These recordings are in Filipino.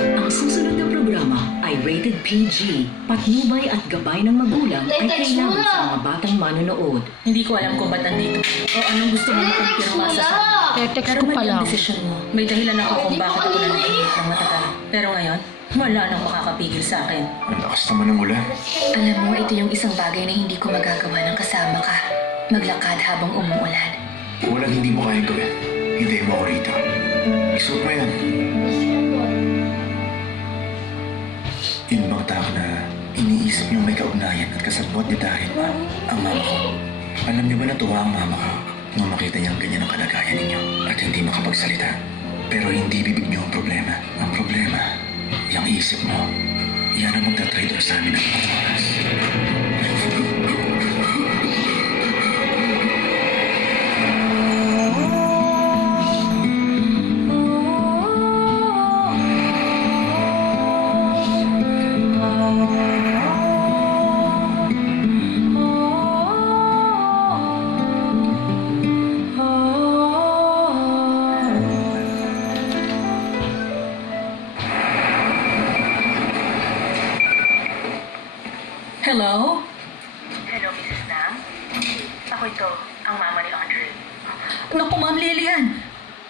Ang susunod na programa ay rated PG. Patnubay at gabay ng magulang ay kailangan sa mga batang manonood. Hindi ko alam kung ba't nandito o anong gusto mo makumpirma sa akin. Pero mali ang desisyon mo. May dahilan ako kung bakit ako nanahimik ng matagal. Pero ngayon, wala nang makakapigil sa akin. Ang lakas naman ng ulan. Alam mo, ito yung isang bagay na hindi ko magagawa ng kasama ka. Maglakad habang umuulan. Walang hindi mo kayang gawin. Hintayin mo ako rito. Isuot mo yan. Yun bang tao na iniisip niyong may kaugnayan at kasabot ni dahil ang mama ko? Alam niyo ba na tuwa ang mama ko nung makita niyang ganyan ang kalagayan ninyo at hindi makapagsalita? Pero hindi bibig niyo ang problema. Ang problema, yung isip mo, yan ang magtatrader sa amin ng mga oras. Hello? Hello, Mrs. Nam? Ako ito, ang mama ni Andre. Naku, Ma'am Lilian!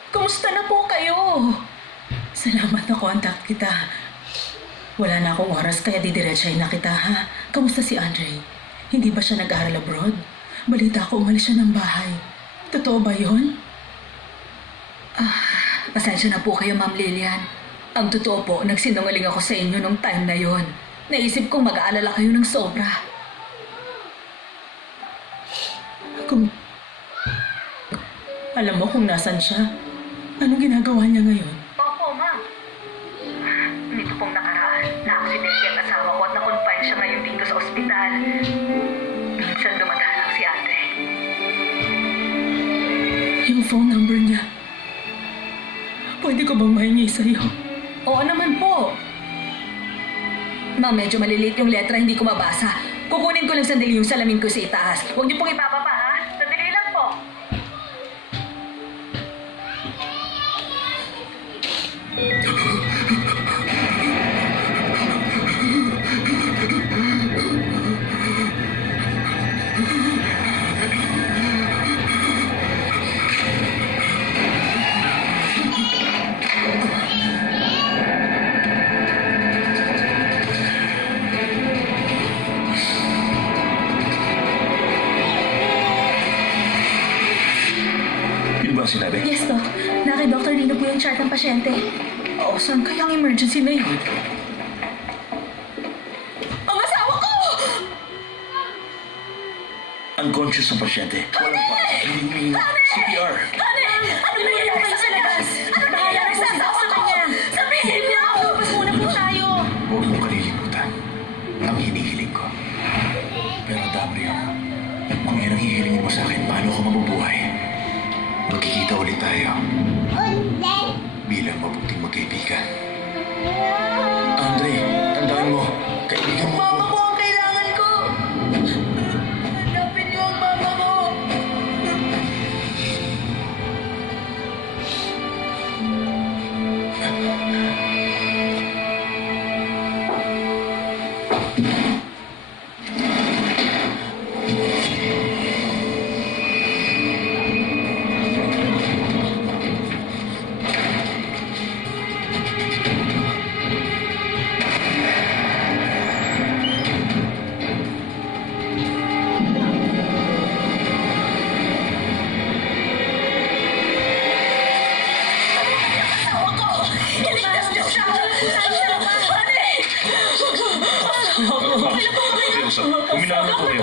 Kumusta na po kayo? Salamat na contact kita. Wala na akong oras kaya didiretsahin na kita, ha? Kamusta si Andre? Hindi ba siya nag-aaral abroad? Balita ko umalis siya ng bahay. Totoo ba yun? Pasensya na po kayo, Ma'am Lilian. Ang totoo po, nagsinungaling ako sa inyo nung time na yon. Naisip kong mag-aalala kayo ng sobra. Alam mo kung nasan siya? Anong ginagawa niya ngayon? Opo, Ma'am. Nito pong nakaraan, na-aksidente ang asawa ko at na-confine siya ngayon dito sa ospital. Minsan dumadalang si Ate. Yung phone number niya. Pwede ko bang mahingi sa'yo? Oo naman po. Ma'am, medyo maliliit yung letra, hindi ko mabasa. Kukunin ko lang sandali yung salamin ko sa itaas. Huwag niyo pong ipapapa, ha? Sandali lang po. Sinabi? Yes, Doc. Naki-Dr. Lino po yung chart ng pasyente. O, saan kaya ang emergency na yun? Ang asawa ko! Unconscious ang pasyente. Walang pa. Hindi CPR. Ate! Ano nangyayari sa labas? Ano nangyayari sa asawa ko? Sabihin niyo! Lumabas muna po tayo. Huwag mong kalilimutan ang hinihiling ko. Pero Dabrio, kung yan ang hihilingin mo sa akin, paano ko mabubuhay? Magkikita ulit tayo. Bilang mabuting magkaibigan. Andre, tandaan mo, kaibigan mo. Mama ko ang kailangan ko! Hanapin niyo ang mama ko! Uminaw na po kayo.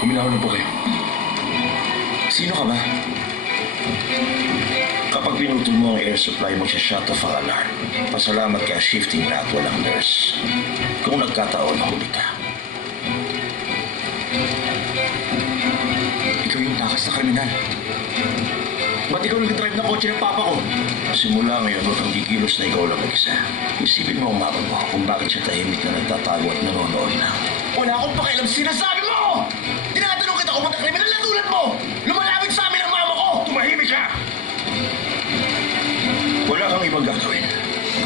Uminaw na po kayo. Sino ka ba? Kapag pinutol mo ang air supply mo, siya-shut off ang alarm. Pasalamat kaya shifting na at walang nurse. Kung nagkataon, huli ka. Ikaw yung takas na kriminal. Ba't ikaw nag-drive na kotse ng papa ko? Simula ngayon, huwag kang gigilos na ikaw lang mag-isa. Isipin mo ang mama mo kung bakit siya tahimik na nagtatago at nanonood na. Wala akong pakialam sinasabi mo! Tinatanong kita kung ba't ang kriminal na tulad mo! Lumalapit sa amin ang mama ko! Tumahimik ka! Wala kang kang ibang gagawin,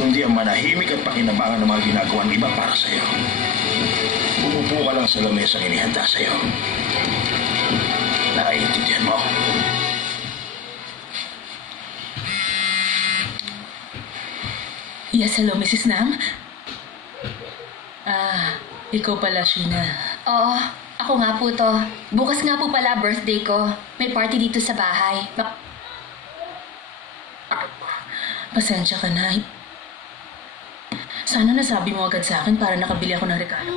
kundi ang manahimik at pakinabangan ng mga ginagawa ng iba para sa'yo. Umupo ka lang sa lamesang inihanda sa'yo. Naiintindihan mo? Yes, hello, Mrs. Nam? Ikaw pala, Sheena. Oo, ako nga po to. Bukas nga po pala birthday ko. May party dito sa bahay. Pasensya ka na. Sana nasabi mo agad sa akin para nakabili ako ng regalo.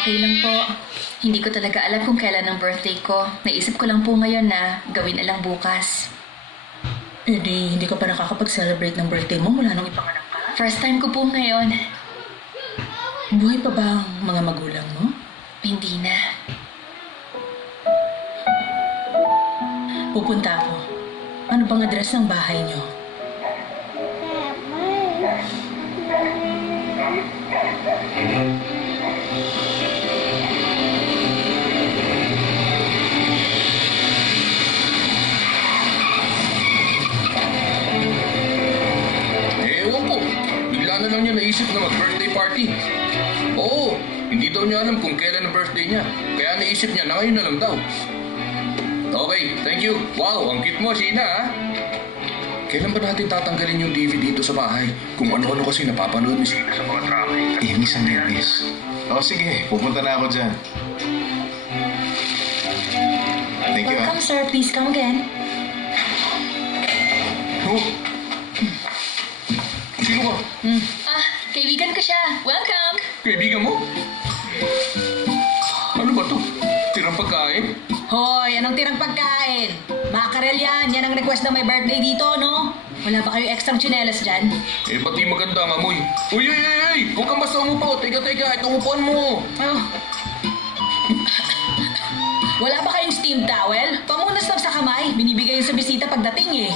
Okay lang po. Hindi ko talaga alam kung kailan ang birthday ko. Naisip ko lang po ngayon na gawin na lang bukas. Eh di, hindi ka pa nakakapag-celebrate ng birthday mo mula nung ipanganak ka? First time ko po ngayon. Buhay pa ba ang mga magulang mo? Hindi na. Pupunta ako. Ano bang address ng bahay niyo? Ewan ko. Bigla na lang niya naisip na mag-birthday party. Oo, hindi daw niya alam kung kailan ang birthday niya. Kaya naisip niya na ngayon na lang daw. Okay, thank you. Wow, ang cute mo, Sheena, ha? Kailan ba natin tatanggalin yung DVD dito sa bahay? Kung ano-ano kasi napapanood ni Sheena sa mga drama. Inis ang nervous. O sige, pupunta na ako dyan. Thank you, Welcome, sir. Please come again. Oh. Sino ka? Kaibigan ko siya. Welcome. Kaibigan mo? Ano ba to? Tirang pagkain? Hoy, anong tirang pagkain? Makarel yan. Yan ang request na may birthday dito, no? Wala ba kayo extra tsinelas dyan? Eh, pati maganda ang amoy. Uy, uy, uy, uy! Huwag kang basta umupo. Teka, ito upuan mo. Oh. Wala ba kayong steam towel? Pamunas lang sa kamay. Binibigay yun sa bisita pagdating eh.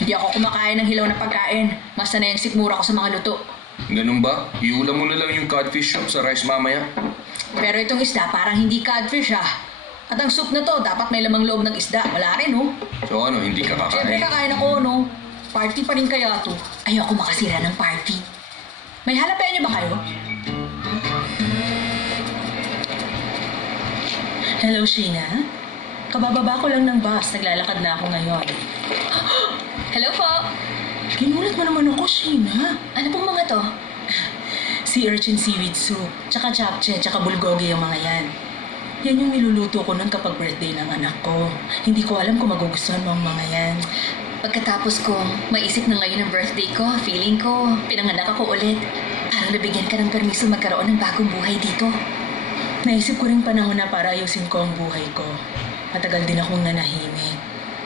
Hindi ako kumakain ng hilaw na pagkain. Mas na yung sikmura ko sa mga luto. Ganun ba? Iulam mo na lang yung codfish soup sa rice mamaya. Pero itong isda parang hindi codfish ah. At ang soup na to, dapat may lamang loob ng isda. Wala rin, oh. So ano, hindi ka Siyempre kakain? kakain ako, no? Party pa rin kaya to. Ayoko makasira ng party. May jalapeno ba kayo? Hello, Sheena. Kabababa ko lang ng bus. Naglalakad na ako ngayon. Hello po. Ginulat mo naman ako, Sheena. Ano pong mga to? Sea urchin seaweed soup, tsaka japchae, tsaka bulgogi yung mga yan. Yan yung niluluto ko nun kapag birthday ng anak ko. Hindi ko alam kung magugustuhan mo ang mga yan. Pagkatapos ko, maisip na ngayon ang birthday ko, feeling ko, pinanganak ako ulit. Parang nabigyan ka ng permiso magkaroon ng bagong buhay dito. Naisip ko rin panahon na para ayusin ko ang buhay ko. Matagal din akong nanahimik.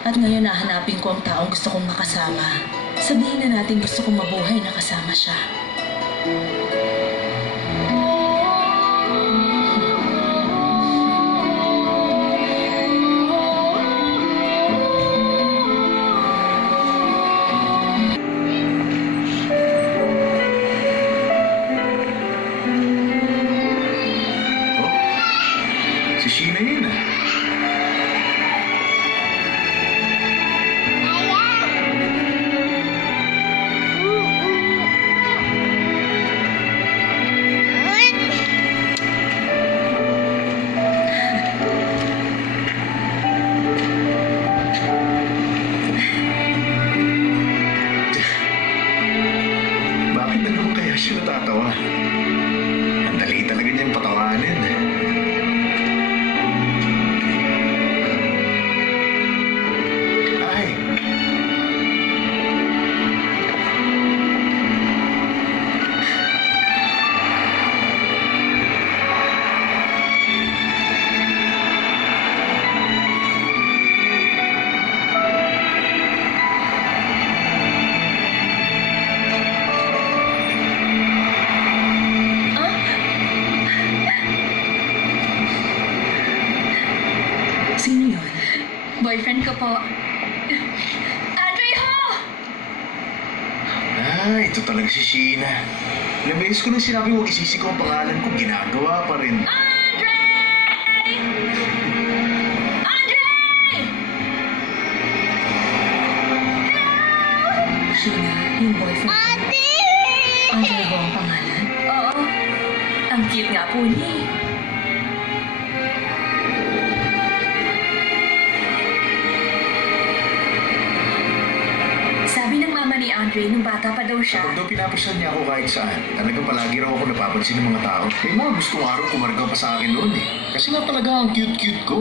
At ngayon nahanapin ko ang taong gusto kong makasama. Sabihin na natin gusto kong mabuhay na kasama siya. Si Sheena yun ah. Bakit na naman kaya siya natatawa? Ang dali talaga niyang patawanin. boyfriend ko po. Andre ho! Ito talaga si Sheena. Ilang beses ko nang sinabi huwag isisi ko ang pangalan ko, ginagawa pa rin. Andre! Andre! Sheena, yung boyfriend ko. Andre ho ang pangalan? Oo. Ang cute nga po niya eh. Sabi ng mama ni Andre, nung bata pa daw siya, Pag daw pinapasyal niya ako kahit saan, talagang palagi raw ako napapansin ng mga tao. May mga gustong araw kumarga pa sa akin noon eh. Kasi nga talaga ang cute-cute ko.